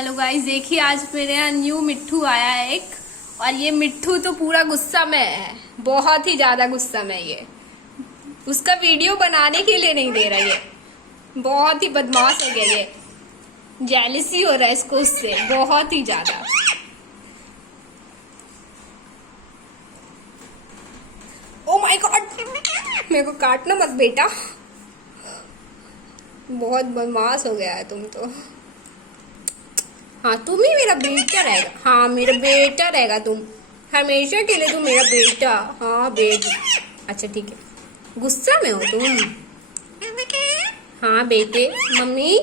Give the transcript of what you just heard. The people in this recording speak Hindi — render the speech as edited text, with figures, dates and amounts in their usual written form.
हेलो गाइस, देखिए आज मेरे यहाँ न्यू मिट्ठू आया है एक। और ये मिट्ठू तो पूरा गुस्सा में है, बहुत ही ज्यादा गुस्सा में। ये उसका वीडियो बनाने के लिए नहीं दे रहा। ये बहुत ही बदमाश हो गया। ये जेलसी हो रहा है इसको उससे बहुत ही ज्यादा। ओ माय गॉड, मेरे को काटना मत बेटा, बहुत बदमाश हो गया है तुम तो। हाँ, तुम ही मेरा बेटा रहेगा। हाँ, मेरा बेटा रहेगा तुम हमेशा के लिए। तुम मेरा बेटा। हाँ बेटी। अच्छा ठीक है, गुस्सा में हो तुम। हाँ बेटे, मम्मी